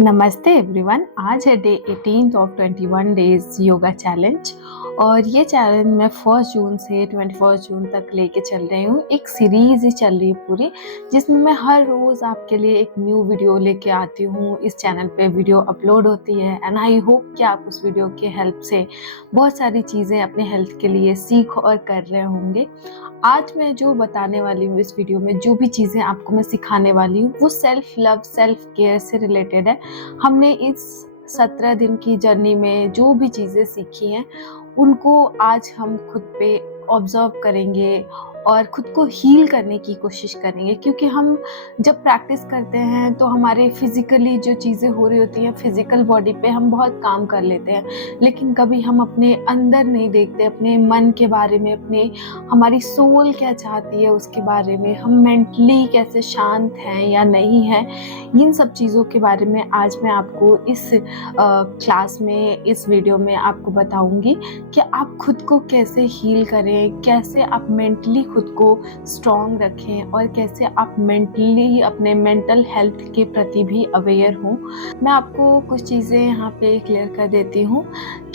नमस्ते एवरीवन। आज है day 18 of 21 days yoga challenge और ये चैलेंज मैं 1 जून से 21 जून तक लेके चल रही हूँ। एक सीरीज़ ही चल रही है पूरी, जिसमें मैं हर रोज़ आपके लिए एक न्यू वीडियो लेके आती हूँ। इस चैनल पे वीडियो अपलोड होती है एंड आई होप कि आप उस वीडियो के हेल्प से बहुत सारी चीज़ें अपने हेल्थ के लिए सीख और कर रहे होंगे। आज मैं जो बताने वाली हूँ इस वीडियो में, जो भी चीज़ें आपको मैं सिखाने वाली हूँ, वो सेल्फ लव, सेल्फ केयर से रिलेटेड है। हमने इस 17 दिन की जर्नी में जो भी चीज़ें सीखी हैं, उनको आज हम खुद पे ऑब्जर्व करेंगे और खुद को हील करने की कोशिश करेंगे। क्योंकि हम जब प्रैक्टिस करते हैं तो हमारे फिज़िकली जो चीज़ें हो रही होती हैं, फिज़िकल बॉडी पे हम बहुत काम कर लेते हैं, लेकिन कभी हम अपने अंदर नहीं देखते, अपने मन के बारे में, अपने हमारी सोल क्या चाहती है उसके बारे में, हम मेंटली कैसे शांत हैं या नहीं हैं, इन सब चीज़ों के बारे में आज मैं आपको इस क्लास में, इस वीडियो में आपको बताऊंगी कि आप खुद को कैसे हील करें, कैसे आप मेंटली खुद को स्ट्रॉन्ग रखें और कैसे आप मेंटली अपने मेंटल हेल्थ के प्रति भी अवेयर हों। मैं आपको कुछ चीज़ें यहाँ पे क्लियर कर देती हूँ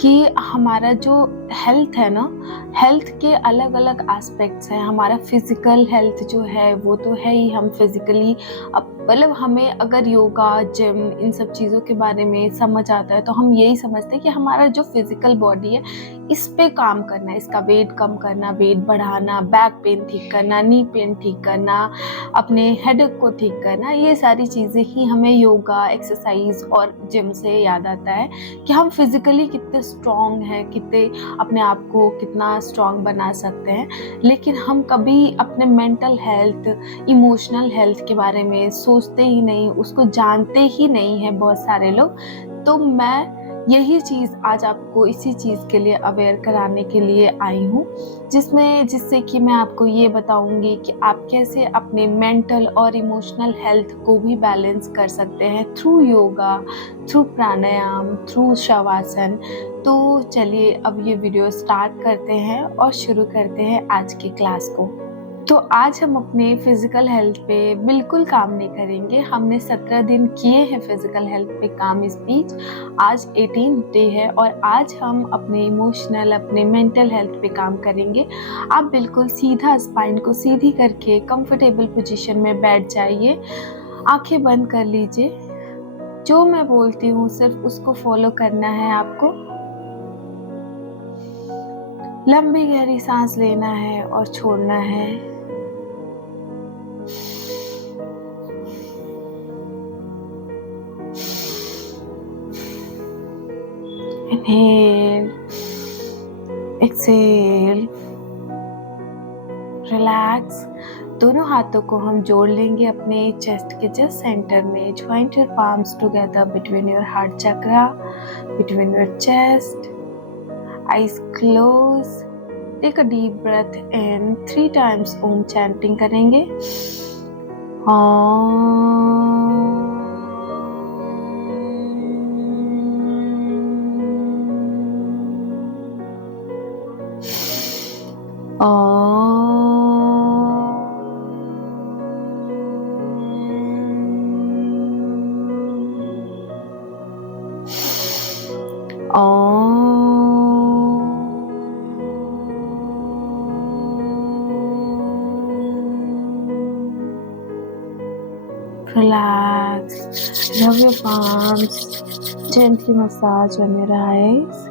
कि हमारा जो हेल्थ है ना, हेल्थ के अलग अलग एस्पेक्ट्स हैं। हमारा फिज़िकल हेल्थ जो है वो तो है ही, हम फिज़िकली मतलब हमें अगर योगा, जिम, इन सब चीज़ों के बारे में समझ आता है तो हम यही समझते हैं कि हमारा जो फिज़िकल बॉडी है, इस पे काम करना है, इसका वेट कम करना, वेट बढ़ाना, बैक पेन ठीक करना, नी पेन ठीक करना, अपने हेडेक को ठीक करना, ये सारी चीज़ें ही हमें योगा, एक्सरसाइज और जिम से याद आता है कि हम फिज़िकली कितने स्ट्रॉन्ग हैं, कितने अपने आप को कितना स्ट्रॉन्ग बना सकते हैं। लेकिन हम कभी अपने मेंटल हेल्थ, इमोशनल हेल्थ के बारे में सोचते ही नहीं, उसको जानते ही नहीं हैं बहुत सारे लोग। तो मैं यही चीज़ आज आपको इसी चीज़ के लिए अवेयर कराने के लिए आई हूँ, जिससे कि मैं आपको ये बताऊँगी कि आप कैसे अपने मेंटल और इमोशनल हेल्थ को भी बैलेंस कर सकते हैं थ्रू योगा, थ्रू प्राणायाम, थ्रू शवासन। तो चलिए अब ये वीडियो स्टार्ट करते हैं और शुरू करते हैं आज की क्लास को। तो आज हम अपने फिज़िकल हेल्थ पे बिल्कुल काम नहीं करेंगे। हमने 17 दिन किए हैं फिज़िकल हेल्थ पे काम इस बीच। आज 18th डे है और आज हम अपने इमोशनल, अपने मेंटल हेल्थ पे काम करेंगे। आप बिल्कुल सीधा स्पाइन को सीधी करके कंफर्टेबल पोजीशन में बैठ जाइए, आंखें बंद कर लीजिए। जो मैं बोलती हूँ सिर्फ उसको फॉलो करना है आपको। लंबी गहरी सांस लेना है और छोड़ना है। Inhale, exhale, relax। दोनों हाथों को हम जोड़ लेंगे अपने चेस्ट के जस्ट सेंटर में। Joint your palms together between your heart chakra, between your chest. Eyes close. Take a deep breath in 3 times Om chanting करेंगे। Relax. Rub your palms. Gently massage on your eyes.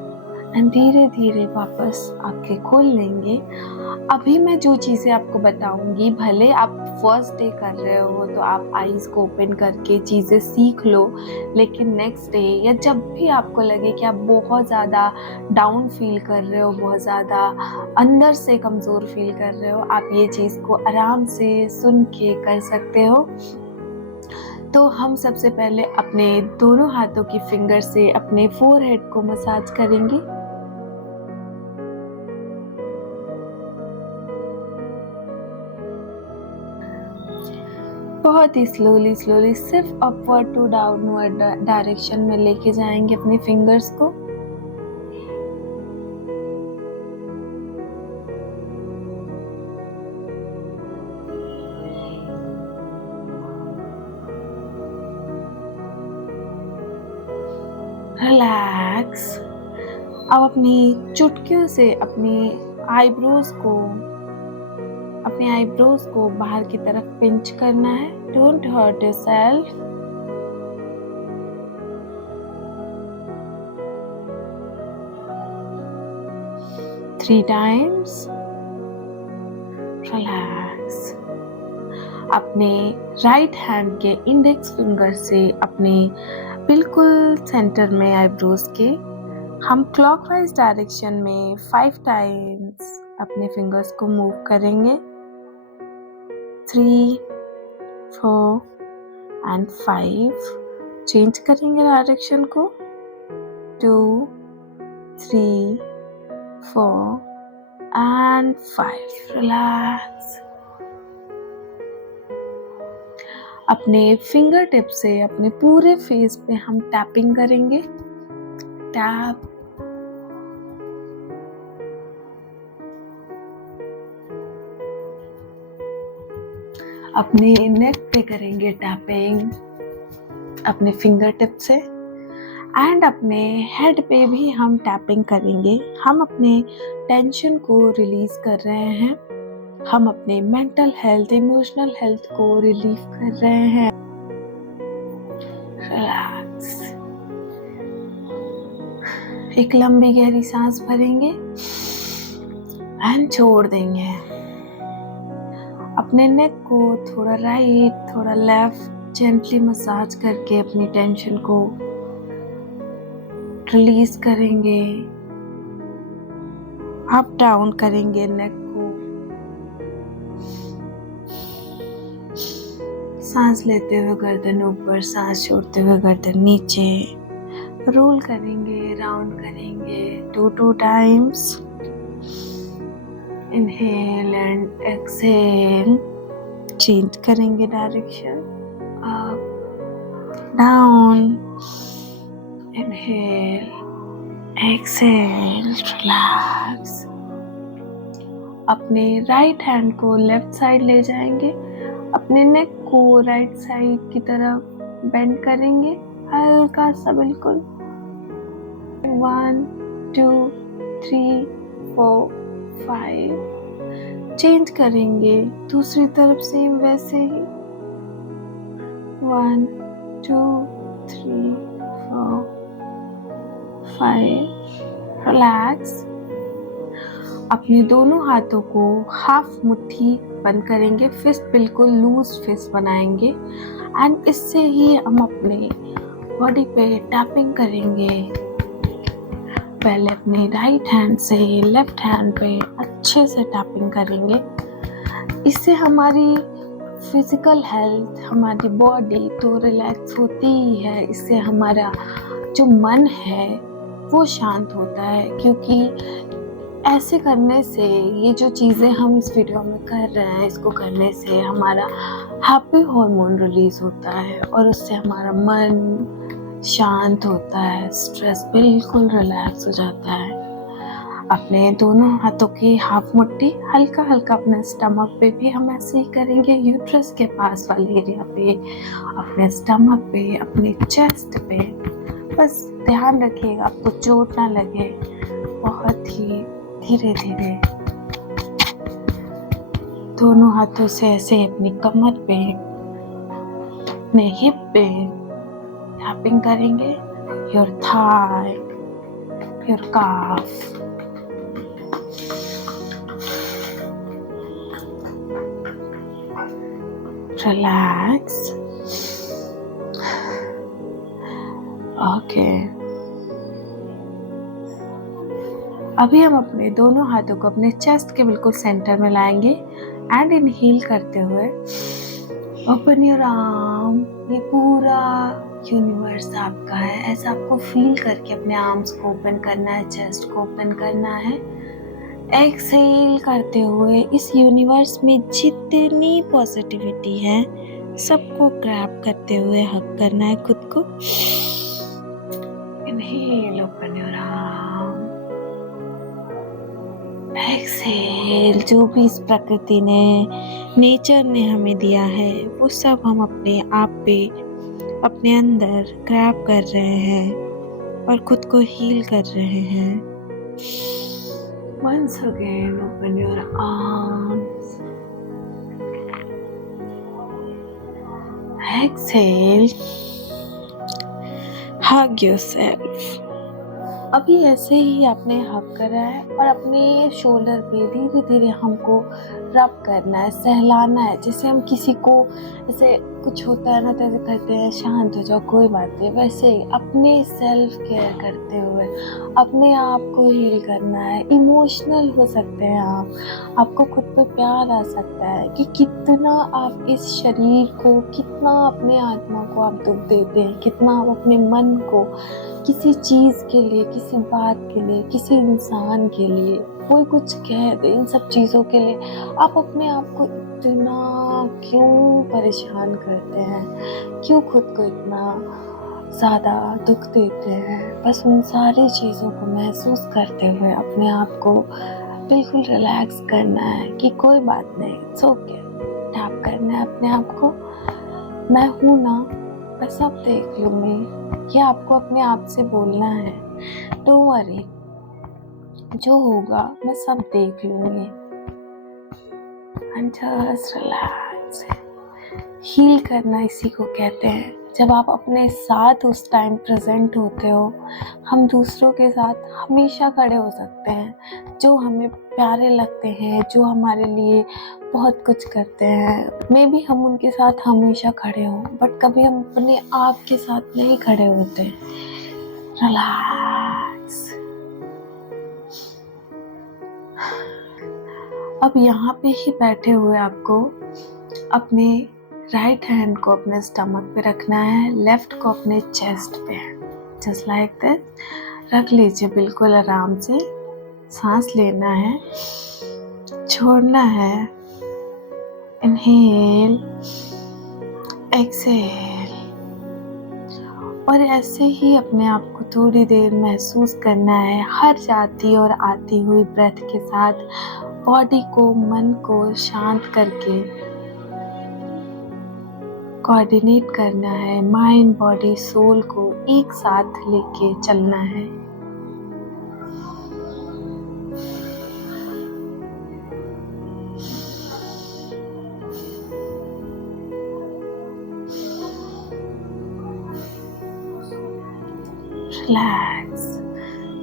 And धीरे धीरे वापस आंखें खोल लेंगे। अभी मैं जो चीज़ें आपको बताऊंगी, भले आप फर्स्ट डे कर रहे हो तो आप आईज को ओपन करके चीज़ें सीख लो, लेकिन नेक्स्ट डे या जब भी आपको लगे कि आप बहुत ज़्यादा डाउन फील कर रहे हो, बहुत ज़्यादा अंदर से कमज़ोर फील कर रहे हो, आप ये चीज़ को आराम से सुन के कर सकते हो। तो हम सबसे पहले अपने दोनों हाथों की फिंगर से अपने फोरहेड को मसाज करेंगे। बहुत ही स्लोली सिर्फ अपवर्ड टू डाउनवर्ड डायरेक्शन में लेके जाएंगे अपने फिंगर्स को। रिलैक्स। अब अपनी चुटकियों से अपने आईब्रोज को बाहर की तरफ पिंच करना है। Don't hurt yourself. Three times. Relax. अपने राइट हैंड के इंडेक्स फिंगर से अपने बिल्कुल सेंटर में आईब्रोज के हम क्लॉकवाइज डायरेक्शन में 5 टाइम्स अपने फिंगर्स को मूव करेंगे। 3, 4 एंड 5। चेंज करेंगे डायरेक्शन को। 2, 3, 4 एंड 5। रिलैक्स। अपने फिंगर टिप से अपने पूरे फेस पे हम टैपिंग करेंगे। टैप। अपने नेक पे करेंगे टैपिंग अपने फिंगर टिप से। एंड अपने हेड पे भी हम टैपिंग करेंगे। हम अपने टेंशन को रिलीज कर रहे हैं। हम अपने मेंटल हेल्थ, इमोशनल हेल्थ को रिलीव कर रहे हैं। रिलैक्स। एक लंबी गहरी सांस भरेंगे एंड छोड़ देंगे। अपने नेक को थोड़ा राइट, थोड़ा लेफ्ट जेंटली मसाज करके अपनी टेंशन को रिलीज करेंगे। अप डाउन करेंगे नेक को। सांस लेते हुए गर्दन ऊपर, सांस छोड़ते हुए गर्दन नीचे। रोल करेंगे, राउंड करेंगे 2 times. Inhale and exhale. Change करेंगे direction. Up, down. Inhale, exhale. Relax. अपने राइट हैंड को लेफ्ट साइड ले जाएंगे। अपने नेक को राइट साइड की तरफ बेंड करेंगे, हल्का सा बिल्कुल। 1, 2, 3, 4, 5। चेंज करेंगे दूसरी तरफ सेम वैसे ही। 1, 2, 3, 4, 5। रिलैक्स। अपने दोनों हाथों को हाफ मुट्ठी बंद करेंगे। फिस्ट बिल्कुल लूज फिस्ट बनाएंगे एंड इससे ही हम अपने बॉडी पे टैपिंग करेंगे। पहले अपने राइट हैंड से लेफ्ट हैंड पे अच्छे से टैपिंग करेंगे। इससे हमारी फिजिकल हेल्थ, हमारी बॉडी तो रिलैक्स होती ही है। इससे हमारा जो मन है वो शांत होता है, क्योंकि ऐसे करने से, ये जो चीज़ें हम इस वीडियो में कर रहे हैं, इसको करने से हमारा हैप्पी हार्मोन रिलीज होता है और उससे हमारा मन शांत होता है, स्ट्रेस बिल्कुल रिलैक्स हो जाता है। अपने दोनों हाथों की हाफ मुट्ठी हल्का हल्का अपने स्टमक पे भी हम ऐसे ही करेंगे। यूट्रस के पास वाले एरिया पे, अपने स्टमक पे, अपने चेस्ट पे। बस ध्यान रखिएगा आपको चोट ना लगे। बहुत ही धीरे धीरे दोनों हाथों से ऐसे अपनी कमर पे, अपने हिप पे टैपिंग करेंगे। Your thigh, your calf. Relax. Okay. अभी हम अपने दोनों हाथों को अपने चेस्ट के बिल्कुल सेंटर में लाएंगे एंड इनहेल करते हुए ओपन योर आर्म। ये पूरा यूनिवर्स आपका है, ऐसा आपको फील करके अपने आर्म्स को ओपन करना है, चेस्ट को ओपन करना है। एक्सहेल करते हुए इस यूनिवर्स में जितनी पॉजिटिविटी है सबको ग्रैब करते हुए हग करना है खुद को। Inhale, open your arm. Exhale, जो भी इस प्रकृति ने, नेचर ने हमें दिया है वो सब हम अपने आप पे, अपने अंदर ग्रैब कर रहे हैं। और खुद को हील कर रहे हैं। Once again, open your arms. Exhale. Hug yourself. अभी ऐसे ही आपने हग करा है और अपने शोल्डर पे धीरे धीरे हमको रब करना है, सहलाना है। जैसे हम किसी को ऐसे कुछ होता है ना तो ऐसे कहते हैं शांत हो जाओ कोई बात नहीं, वैसे ही अपने सेल्फ केयर करते हुए अपने आप को हील करना है। इमोशनल हो सकते हैं आपको खुद पे प्यार आ सकता है कि कितना आप इस शरीर को, कितना अपने आत्मा को आप दुख देते हैं, कितना आप अपने मन को किसी चीज़ के लिए, किसी बात के लिए, किसी इंसान के लिए, कोई कुछ कह दे, इन सब चीज़ों के लिए आप अपने आप को इतना क्यों परेशान करते हैं, क्यों खुद को इतना ज़्यादा दुख देते हैं। बस उन सारी चीज़ों को महसूस करते हुए अपने आप को बिल्कुल रिलैक्स करना है कि कोई बात नहीं, इट्स ओके। टैप करना है अपने आप को, मैं हूँ ना, मैं सब देख लूँगी। ये आपको अपने आप से बोलना है। डोंट वरी, जो होगा मैं सब देख लूँगी। And just relax. हील करना इसी को कहते हैं। जब आप अपने साथ उस टाइम प्रेजेंट होते हो, हम दूसरों के साथ हमेशा खड़े हो सकते हैं, जो हमें प्यारे लगते हैं, जो हमारे लिए बहुत कुछ करते हैं। मे बी हम उनके साथ हमेशा खड़े हों, बट कभी हम अपने आप के साथ नहीं खड़े होते। रिलैक्स। अब यहाँ पे ही बैठे हुए आपको अपने राइट हैंड को अपने स्टमक पे रखना है, लेफ्ट को अपने चेस्ट पे, जस्ट लाइक दिस। रख लीजिए बिल्कुल आराम से। सांस लेना है, छोड़ना है। Inhale, exhale. और ऐसे ही अपने आप को थोड़ी देर महसूस करना है। हर जाती और आती हुई ब्रेथ के साथ बॉडी को, मन को शांत करके कोऑर्डिनेट करना है। माइंड, बॉडी, सोल को एक साथ लेके चलना है। रिलैक्स।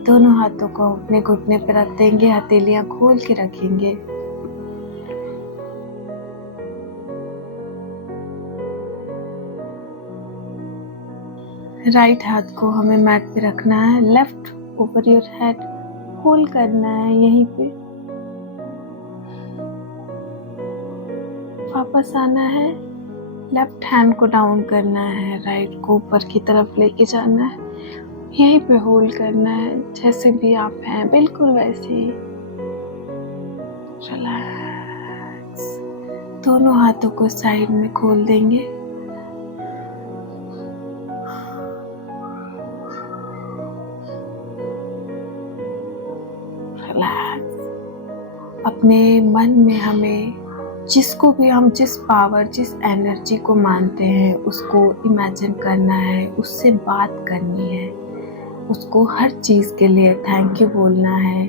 दोनों हाथों को अपने घुटने पर रख देंगे, हथेलियां खोल के रखेंगे। राइट हाथ को हमें मैट पे रखना है, left over your head hold करना है यहीं पे। वापस आना है, लेफ्ट हैंड को डाउन करना है, राइट को ऊपर की तरफ लेके जाना है, यहीं पे होल्ड करना है। जैसे भी आप हैं बिल्कुल वैसे ही। रिलैक्स। दोनों हाथों को साइड में खोल देंगे। रिलैक्स। अपने मन में हमें जिसको भी हम जिस पावर, जिस एनर्जी को मानते हैं उसको इमेजिन करना है, उससे बात करनी है, उसको हर चीज़ के लिए थैंक यू बोलना है।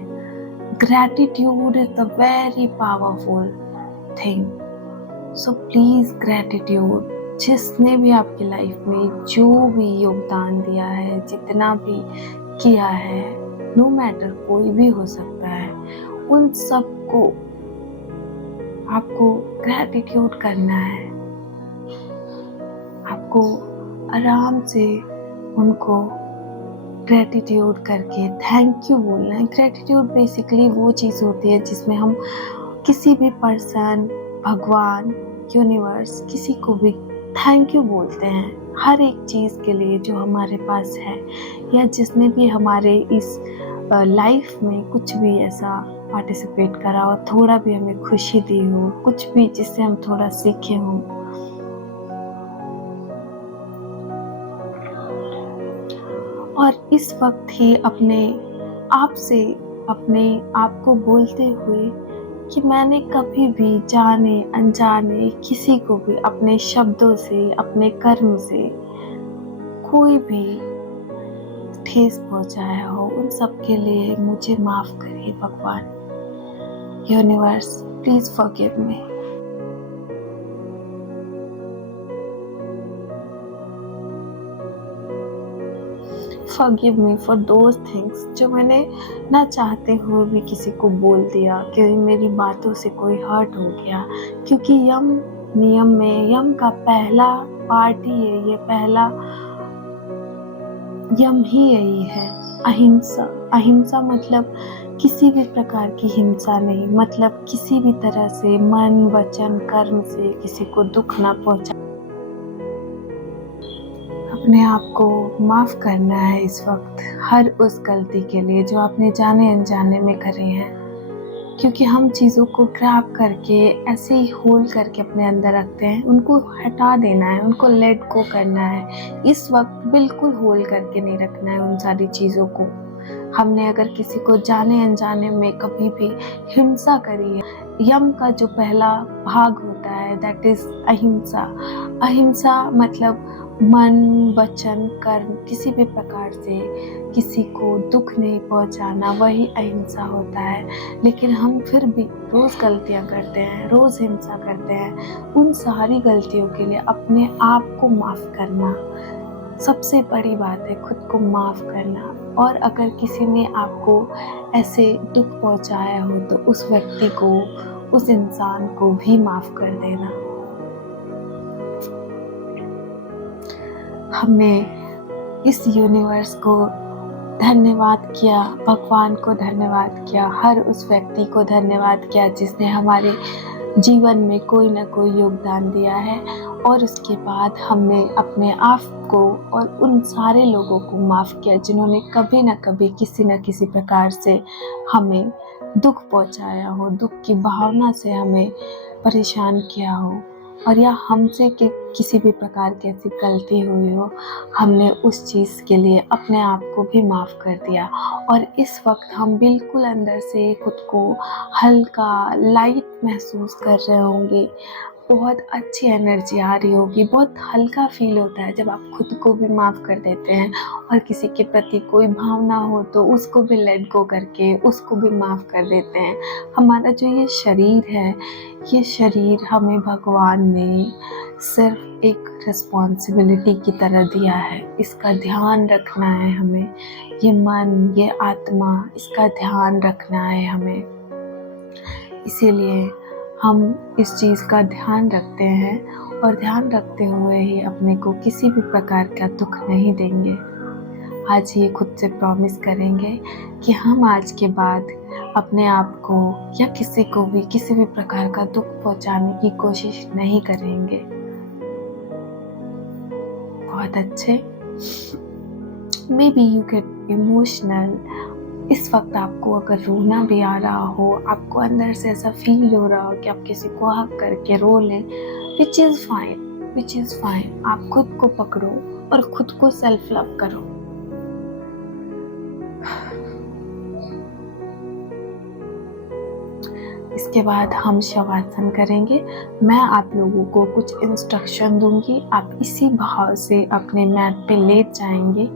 Gratitude is the very powerful thing, so please gratitude. जिसने भी आपकी लाइफ में जो भी योगदान दिया है, जितना भी किया है, नो मैटर कोई भी हो सकता है, उन सबको आपको ग्रैटिट्यूड करना है। आपको आराम से उनको ग्रैटिट्यूड करके थैंक यू बोलना है। ग्रैटिट्यूड बेसिकली वो चीज़ होती है जिसमें हम किसी भी पर्सन, भगवान, यूनिवर्स, किसी को भी थैंक यू बोलते हैं हर एक चीज़ के लिए जो हमारे पास है, या जिसने भी हमारे इस लाइफ में कुछ भी ऐसा पार्टिसिपेट करा हो, थोड़ा भी हमें खुशी दी हो, कुछ भी जिससे हम थोड़ा सीखे हों। और इस वक्त ही अपने आप से, अपने आप को बोलते हुए कि मैंने कभी भी जाने अनजाने किसी को भी अपने शब्दों से, अपने कर्म से कोई भी ठेस पहुंचाया हो, उन सब के लिए मुझे माफ़ करिए भगवान। Universe, please forgive me. Forgive me for those things जो मैंने ना चाहते हुए भी किसी को बोल दिया, कि मेरी बातों से कोई हर्ट हो गया। क्योंकि यम नियम में यम का पहला पार्ट ही है, ये पहला यम ही यही है, अहिंसा। अहिंसा मतलब किसी भी प्रकार की हिंसा नहीं, मतलब किसी भी तरह से मन वचन कर्म से किसी को दुख ना पहुंचा। अपने आप को माफ़ करना है इस वक्त, हर उस गलती के लिए जो आपने जाने अनजाने में करे हैं। क्योंकि हम चीज़ों को ग्रैब करके ऐसे ही होल्ड करके अपने अंदर रखते हैं, उनको हटा देना है, उनको लेट गो करना है। इस वक्त बिल्कुल होल्ड करके नहीं रखना है उन सारी चीज़ों को। हमने अगर किसी को जाने अनजाने में कभी भी हिंसा करी है, यम का जो पहला भाग होता है दैट इज़ अहिंसा। अहिंसा मतलब मन वचन कर्म किसी भी प्रकार से किसी को दुख नहीं पहुंचाना, वही अहिंसा होता है। लेकिन हम फिर भी रोज़ गलतियां करते हैं, रोज़ हिंसा करते हैं। उन सारी गलतियों के लिए अपने आप को माफ़ करना सबसे बड़ी बात है, खुद को माफ़ करना। और अगर किसी ने आपको ऐसे दुख पहुंचाया हो तो उस व्यक्ति को, उस इंसान को भी माफ़ कर देना। हमने इस यूनिवर्स को धन्यवाद किया, भगवान को धन्यवाद किया, हर उस व्यक्ति को धन्यवाद किया जिसने हमारे जीवन में कोई ना कोई योगदान दिया है। और उसके बाद हमने अपने आप को और उन सारे लोगों को माफ़ किया जिन्होंने कभी ना कभी किसी न किसी प्रकार से हमें दुख पहुंचाया हो, दुख की भावना से हमें परेशान किया हो, और या हमसे कि किसी भी प्रकार की ऐसी गलती हुई हो, हमने उस चीज़ के लिए अपने आप को भी माफ़ कर दिया। और इस वक्त हम बिल्कुल अंदर से खुद को हल्का लाइट महसूस कर रहे होंगे, बहुत अच्छी एनर्जी आ रही होगी, बहुत हल्का फील होता है जब आप खुद को भी माफ़ कर देते हैं। और किसी के प्रति कोई भावना हो तो उसको भी लेट गो करके उसको भी माफ़ कर देते हैं। हमारा जो ये शरीर है, ये शरीर हमें भगवान ने सिर्फ एक रिस्पॉन्सिबिलिटी की तरह दिया है, इसका ध्यान रखना है हमें। ये मन, ये आत्मा, इसका ध्यान रखना है हमें। इसीलिए हम इस चीज़ का ध्यान रखते हैं और ध्यान रखते हुए ही अपने को किसी भी प्रकार का दुख नहीं देंगे। आज ये खुद से प्रॉमिस करेंगे कि हम आज के बाद अपने आप को या किसी को भी किसी भी प्रकार का दुख पहुंचाने की कोशिश नहीं करेंगे। बहुत अच्छे। May be you get emotional. इस वक्त आपको अगर रोना भी आ रहा हो, आपको अंदर से ऐसा फील हो रहा हो कि आप किसी को हक करके रो लें, विच इज़ फाइन। आप खुद को पकड़ो और खुद को सेल्फ लव करो। इसके बाद हम शवासन करेंगे। मैं आप लोगों को कुछ इंस्ट्रक्शन दूंगी, आप इसी भाव से अपने मैट पे लेट जाएंगे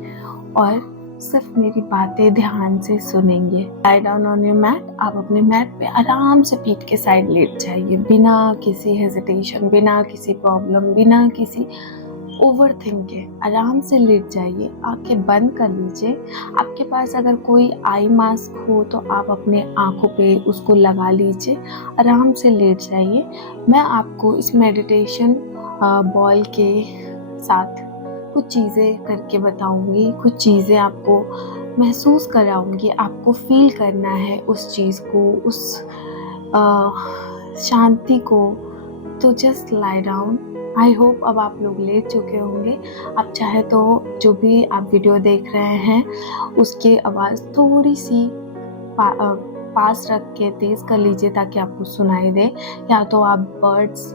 और सिर्फ मेरी बातें ध्यान से सुनेंगे। Lie down on your mat. आप अपने मैट पे आराम से पीठ के साइड लेट जाइए, बिना किसी हेजिटेशन, बिना किसी प्रॉब्लम, बिना किसी ओवर थिंक के आराम से लेट जाइए। आंखें बंद कर लीजिए। आपके पास अगर कोई आई मास्क हो तो आप अपने आंखों पे उसको लगा लीजिए, आराम से लेट जाइए। मैं आपको इस मेडिटेशन बॉल के साथ कुछ चीज़ें करके बताऊंगी, कुछ चीज़ें आपको महसूस कराऊंगी। आपको फील करना है उस चीज़ को, उस शांति को। तो just lie down. I hope अब आप लोग लेट चुके होंगे। आप चाहे तो जो भी आप वीडियो देख रहे हैं उसकी आवाज़ थोड़ी सी पास रख के तेज़ कर लीजिए ताकि आपको सुनाई दे, या तो आप बर्ड्स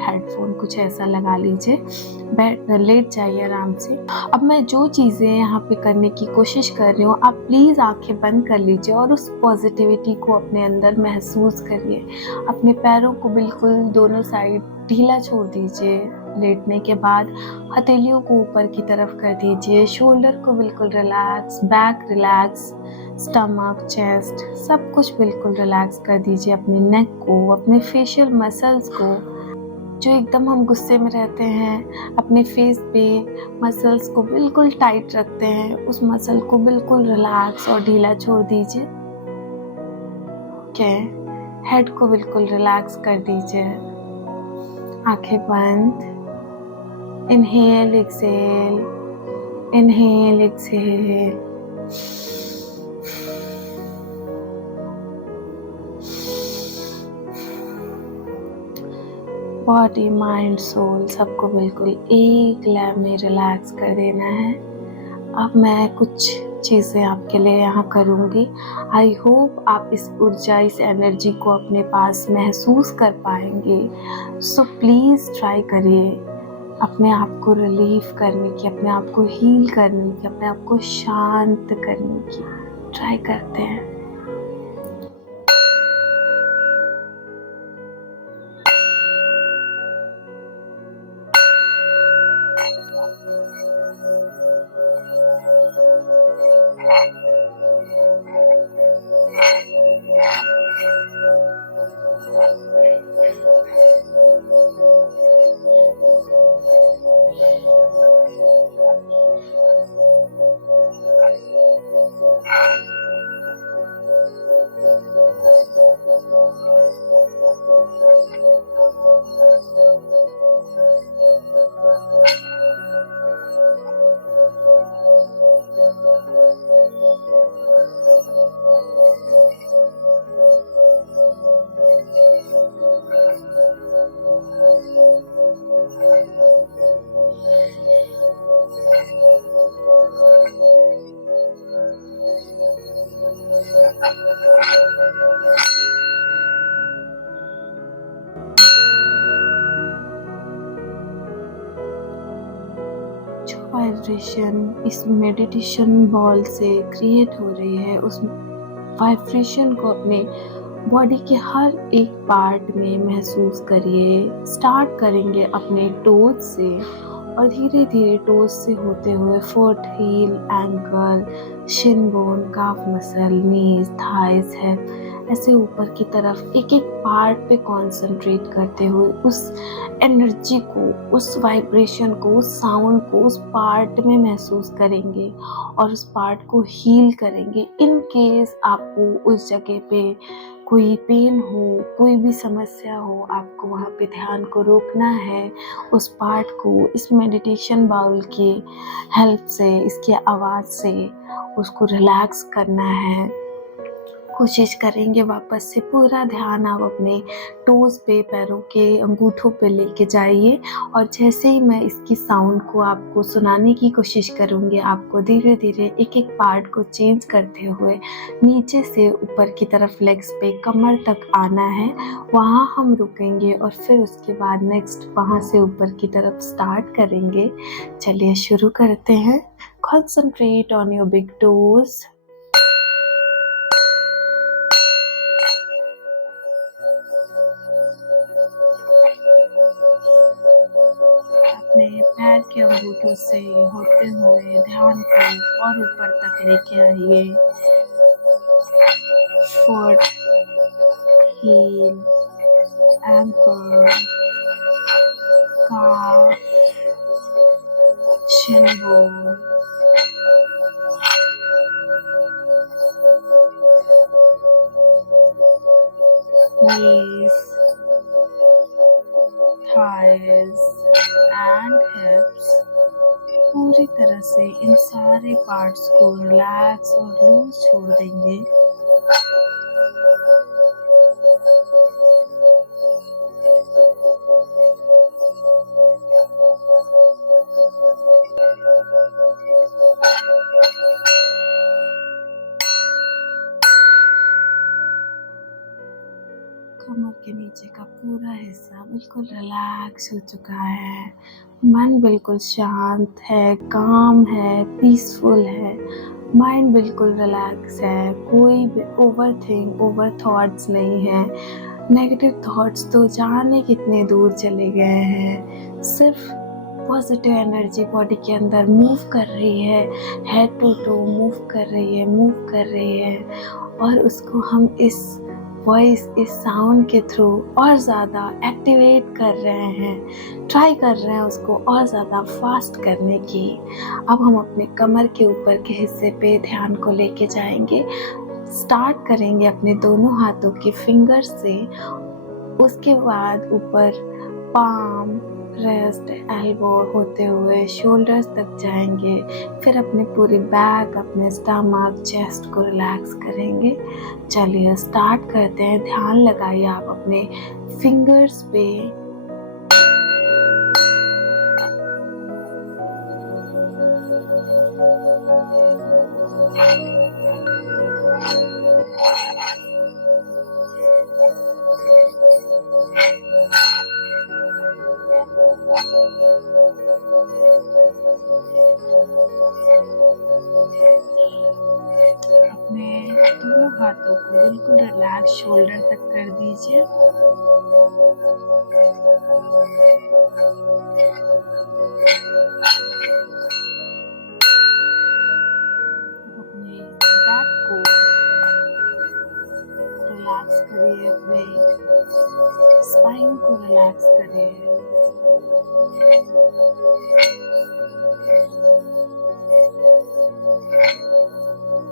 हेडफोन कुछ ऐसा लगा लीजिए। लेट जाइए आराम से। अब मैं जो चीज़ें यहाँ पे करने की कोशिश कर रही हूँ, आप प्लीज़ आंखें बंद कर लीजिए और उस पॉजिटिविटी को अपने अंदर महसूस करिए। अपने पैरों को बिल्कुल दोनों साइड ढीला छोड़ दीजिए, लेटने के बाद हथेलियों को ऊपर की तरफ कर दीजिए, शोल्डर को बिल्कुल relax, back relax, stomach, chest सब कुछ बिल्कुल रिलैक्स कर दीजिए। अपने नेक को, अपने फेशियल मसल्स को, जो एकदम हम गुस्से में रहते हैं, अपने फेस पे मसल्स को बिल्कुल टाइट रखते हैं, उस मसल को बिल्कुल रिलैक्स और ढीला छोड़ दीजिए। ओके, हेड को बिल्कुल रिलैक्स कर दीजिए। आंखें बंद। Inhale exhale, inhale exhale. Body, mind, soul सबको बिल्कुल एक लय में रिलैक्स कर देना है। अब मैं कुछ चीज़ें आपके लिए यहाँ करूँगी। आई होप आप इस ऊर्जा, इस एनर्जी को अपने पास महसूस कर पाएंगे। सो प्लीज़ ट्राई करिए अपने आप को रिलीफ करने की, अपने आप को हील करने की, अपने आप को शांत करने की ट्राई करते हैं। वाइब्रेशन इस मेडिटेशन बॉल से क्रिएट हो रही है, उस वाइब्रेशन को अपने बॉडी के हर एक पार्ट में महसूस करिए। स्टार्ट करेंगे अपने टोज से और धीरे धीरे टोज से होते हुए foot, heel, ankle, shin bone, calf muscle, knees, thighs है, ऐसे ऊपर की तरफ एक एक पार्ट पे कंसंट्रेट करते हुए उस एनर्जी को, उस वाइब्रेशन को, उस साउंड को उस पार्ट में महसूस करेंगे और उस पार्ट को हील करेंगे। इन केस आपको उस जगह पे कोई पेन हो, कोई भी समस्या हो, आपको वहाँ पे ध्यान को रोकना है, उस पार्ट को इस मेडिटेशन बाउल की हेल्प से, इसकी आवाज़ से उसको रिलैक्स करना है। कोशिश करेंगे वापस से पूरा ध्यान आप अपने टोज पे, पैरों के अंगूठों पे लेके जाइए और जैसे ही मैं इसकी साउंड को आपको सुनाने की कोशिश करूँगी, आपको धीरे धीरे एक एक पार्ट को चेंज करते हुए नीचे से ऊपर की तरफ लेग्स पे, कमर तक आना है। वहाँ हम रुकेंगे और फिर उसके बाद नेक्स्ट वहाँ से ऊपर की तरफ स्टार्ट करेंगे। चलिए शुरू करते हैं। Concentrate on your big toes. अपने पैर के अंगूठों से होते हुए ध्यान को और ऊपर तक लेके आइए। Foot, heel, ankle, calf, shin bone, knees, thighs and hips। पूरी तरह से इन सारे पार्ट्स को रिलैक्स और लूज छोड़ देंगे। कमर के नीचे का पूरा हिस्सा बिल्कुल रिलैक्स हो चुका है। मन बिल्कुल शांत है, काम है, पीसफुल है। माइंड बिल्कुल रिलैक्स है, कोई भी ओवर थॉट्स नहीं है। नेगेटिव थॉट्स तो जाने कितने दूर चले गए हैं। सिर्फ पॉजिटिव एनर्जी बॉडी के अंदर मूव कर रही है, हेड टू टू मूव कर रही है, मूव कर रही है, और उसको हम इस वॉइस, इस साउंड के थ्रू और ज़्यादा एक्टिवेट कर रहे हैं, ट्राई कर रहे हैं उसको और ज़्यादा फास्ट करने की। अब हम अपने कमर के ऊपर के हिस्से पे ध्यान को लेके जाएंगे। स्टार्ट करेंगे अपने दोनों हाथों के फिंगर्स से, उसके बाद ऊपर पाम, रेस्ट, एल्बो होते हुए शोल्डर्स तक जाएंगे। फिर अपने पूरी बैक, अपने स्टमक, चेस्ट को रिलैक्स करेंगे। चलिए स्टार्ट करते हैं। ध्यान लगाइए आप अपने फिंगर्स पे। अपने दोनों हाथों को बिल्कुल रिलैक्स शोल्डर तक कर दीजिए। अपने बैक को रिलैक्स करिए, अपने स्पाइन को रिलैक्स करिए।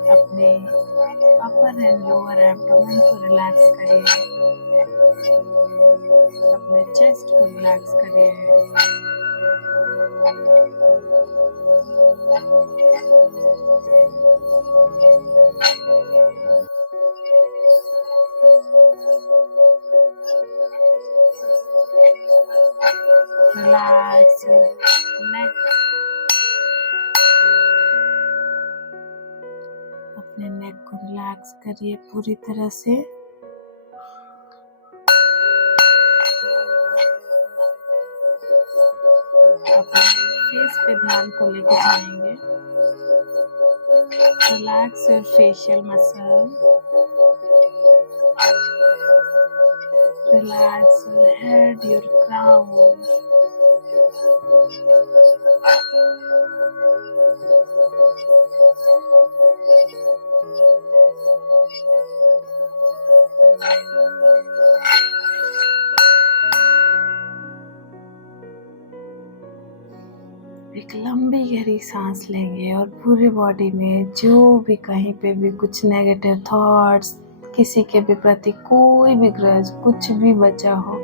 अपने अपर एंड लोअर एब्डोमेन को रिलैक्स करिए। अपने चेस्ट को रिलैक्स करिए। Relax your neck. अपने नेक को रिलैक्स करिए पूरी तरह से। अपने फेस पे ध्यान को लेके जाएंगे। Relax your facial muscle. Relax your head, your crown. एक लंबी गहरी सांस लेंगे और पूरी बॉडी में जो भी कहीं पे भी कुछ नेगेटिव थॉट्स, किसी के भी प्रति कोई भी ग्रज, कुछ भी बचा हो,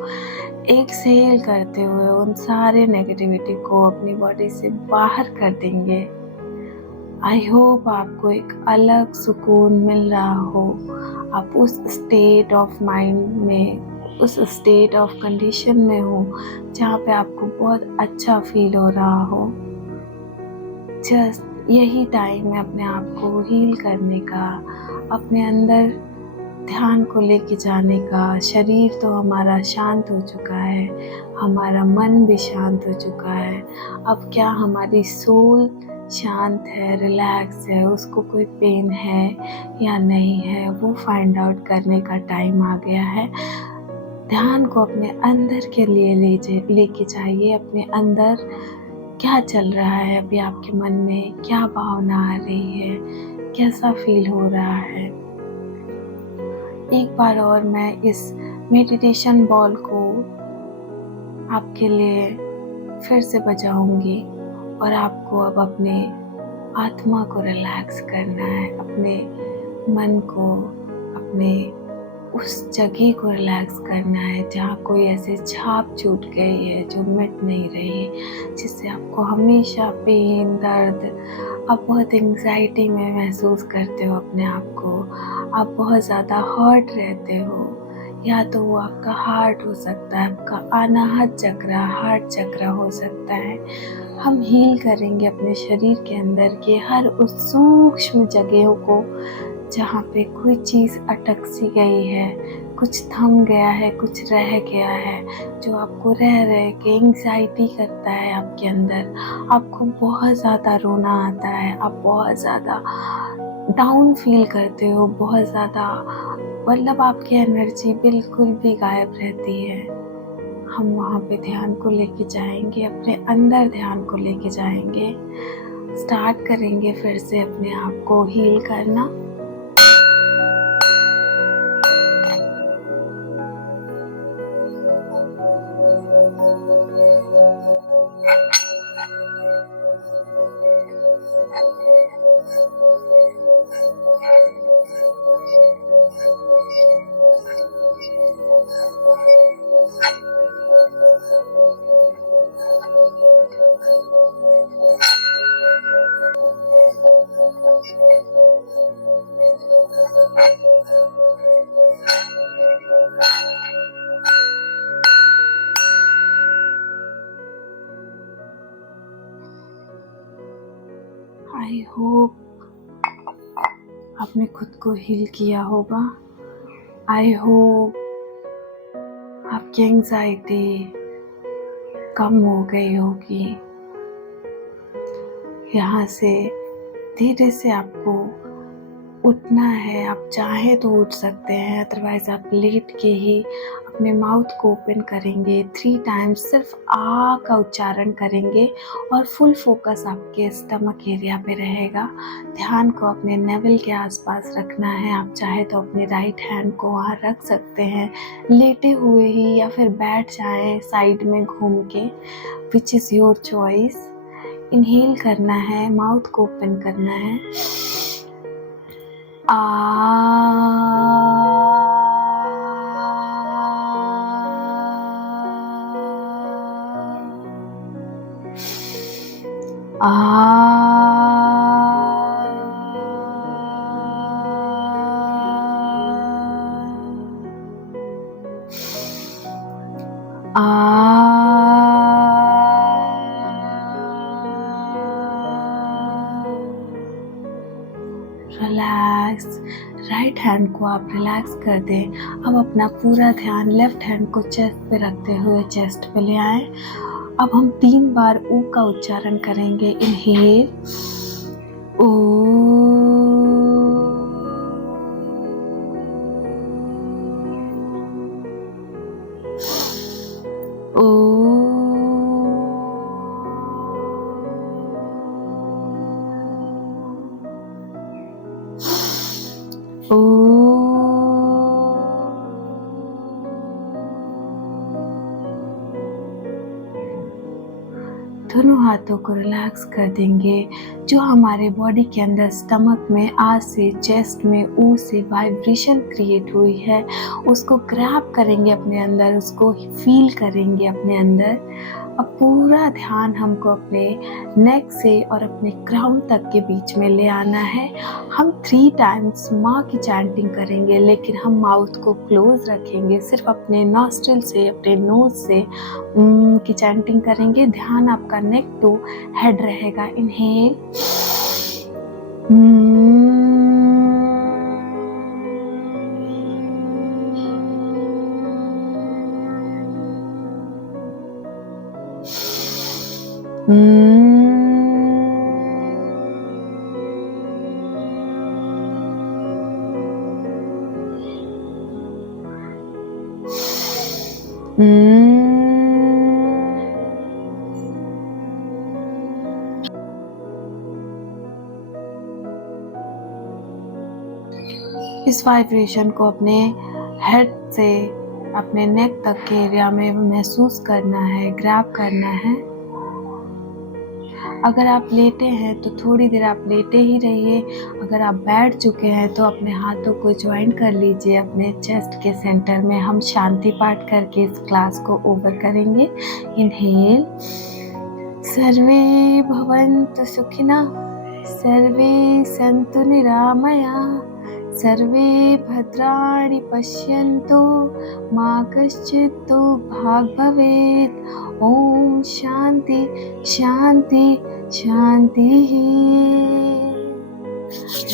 एक्सहेल करते हुए उन सारे नेगेटिविटी को अपनी बॉडी से बाहर कर देंगे। आई होप आपको एक अलग सुकून मिल रहा हो। आप उस स्टेट ऑफ माइंड में, उस स्टेट ऑफ कंडीशन में हो जहाँ पे आपको बहुत अच्छा फील हो रहा हो। जस्ट यही टाइम है अपने आप को हील करने का, अपने अंदर ध्यान को लेके जाने का। शरीर तो हमारा शांत हो चुका है, हमारा मन भी शांत हो चुका है। अब क्या हमारी सोल शांत है, रिलैक्स है, उसको कोई पेन है या नहीं है, वो फाइंड आउट करने का टाइम आ गया है। ध्यान को अपने अंदर के लिए लेके जाइए। अपने अंदर क्या चल रहा है अभी, आपके मन में क्या भावना आ रही है, कैसा फील हो रहा है। एक बार और मैं इस मेडिटेशन बॉल को आपके लिए फिर से बजाऊंगी और आपको अब अपने आत्मा को रिलैक्स करना है, अपने मन को, अपने उस जगह को रिलैक्स करना है जहाँ कोई ऐसे छाप छूट गई है जो मिट नहीं रही, जिससे आपको हमेशा पेन, दर्द, आप बहुत एंग्जाइटी में महसूस करते हो अपने आप को, आप बहुत ज़्यादा हर्ट रहते हो। या तो वो आपका हार्ट हो सकता है, आपका अनाहत चक्र, हार्ट चक्र हो सकता है। हम हील करेंगे अपने शरीर के अंदर के हर उस सूक्ष्म जगहों को जहाँ पे कोई चीज़ अटक सी गई है, कुछ थम गया है, कुछ रह गया है, जो आपको रह रह के एंग्जाइटी करता है आपके अंदर। आपको बहुत ज़्यादा रोना आता है, आप बहुत ज़्यादा डाउन फील करते हो, बहुत ज़्यादा मतलब आपकी एनर्जी बिल्कुल भी गायब रहती है। हम वहाँ पे ध्यान को लेके जाएंगे, अपने अंदर ध्यान को लेके जाएंगे। स्टार्ट करेंगे फिर से अपने आप को हील करना। आई होप आपने खुद को हील किया होगा। आई होप आपकी एंजाइटी कम हो गई होगी। यहाँ से धीरे से आपको उठना है। आप चाहे तो उठ सकते हैं, अदरवाइज आप लेट के ही अपने माउथ को ओपन करेंगे। 3 टाइम्स सिर्फ आ का उच्चारण करेंगे और फुल फोकस आपके स्टमक एरिया पे रहेगा। ध्यान को अपने नेवल के आसपास रखना है। आप चाहे तो अपने राइट हैंड को वहाँ रख सकते हैं, लेटे हुए ही, या फिर बैठ जाएं साइड में घूम के, which is your choice. Inhale करना है, माउथ को ओपन करना है। आ रिलैक्स। राइट हैंड को आप रिलैक्स कर दें। अब अपना पूरा ध्यान लेफ्ट हैंड को चेस्ट पे रखते हुए चेस्ट पे ले आए। अब हम 3 बार ऊ का उच्चारण करेंगे। इनहेल ओ, ओ, ओ। दोनों हाथों को रिलैक्स कर देंगे। जो हमारे बॉडी के अंदर स्टमक में आ से, चेस्ट में ऊ से वाइब्रेशन क्रिएट हुई है, उसको ग्रैब करेंगे अपने अंदर, उसको फील करेंगे अपने अंदर। अब पूरा ध्यान हमको अपने नेक से और अपने क्राउन तक के बीच में ले आना है। हम 3 टाइम्स माँ की चैंटिंग करेंगे, लेकिन हम माउथ को क्लोज रखेंगे। सिर्फ अपने नॉस्ट्रिल से, अपने नोज से की चैंटिंग करेंगे। ध्यान आपका नेक टू हेड रहेगा। इनहेल, इस वाइब्रेशन को अपने हेड से अपने नेक तक के एरिया में महसूस करना है, ग्रैब करना है। अगर आप लेटे हैं तो थोड़ी देर आप लेटे ही रहिए। अगर आप बैठ चुके हैं तो अपने हाथों को ज्वाइन कर लीजिए अपने चेस्ट के सेंटर में। हम शांति पाठ करके इस क्लास को ओवर करेंगे। इनहेल, सर्वे भवन्तु सुखिनः, सर्वे सन्तु निरामयाः, सर्वे भद्राणि पश्यन्तु, मा कश्चित् दुर्भाग् भवेत्। ओम शांति शांति शांति।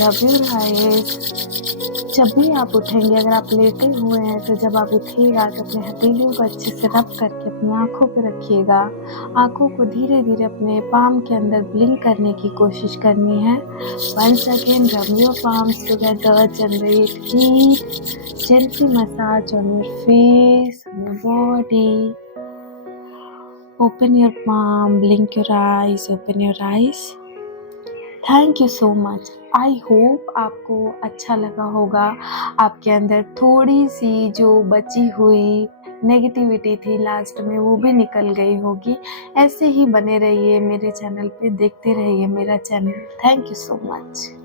Rub your eyes. जब भी आप उठेंगे, अगर आप लेटे हुए हैं तो जब आप उठिएगा तो अपने हथेलियों को अच्छे से रब करके अपनी आँखों पे रखिएगा। आँखों को धीरे-धीरे अपने पाम के अंदर ब्लिंक करने की कोशिश करनी है। Once again rub your palms together, generate heat, gently massage on your face, on your body. Open your palm, blink your eyes, open your eyes. Thank you so much. I hope आपको अच्छा लगा होगा। आपके अंदर थोड़ी सी जो बची हुई नेगेटिविटी थी लास्ट में वो भी निकल गई होगी। ऐसे ही बने रहिए मेरे चैनल पे, देखते रहिए मेरा channel. Thank you so much.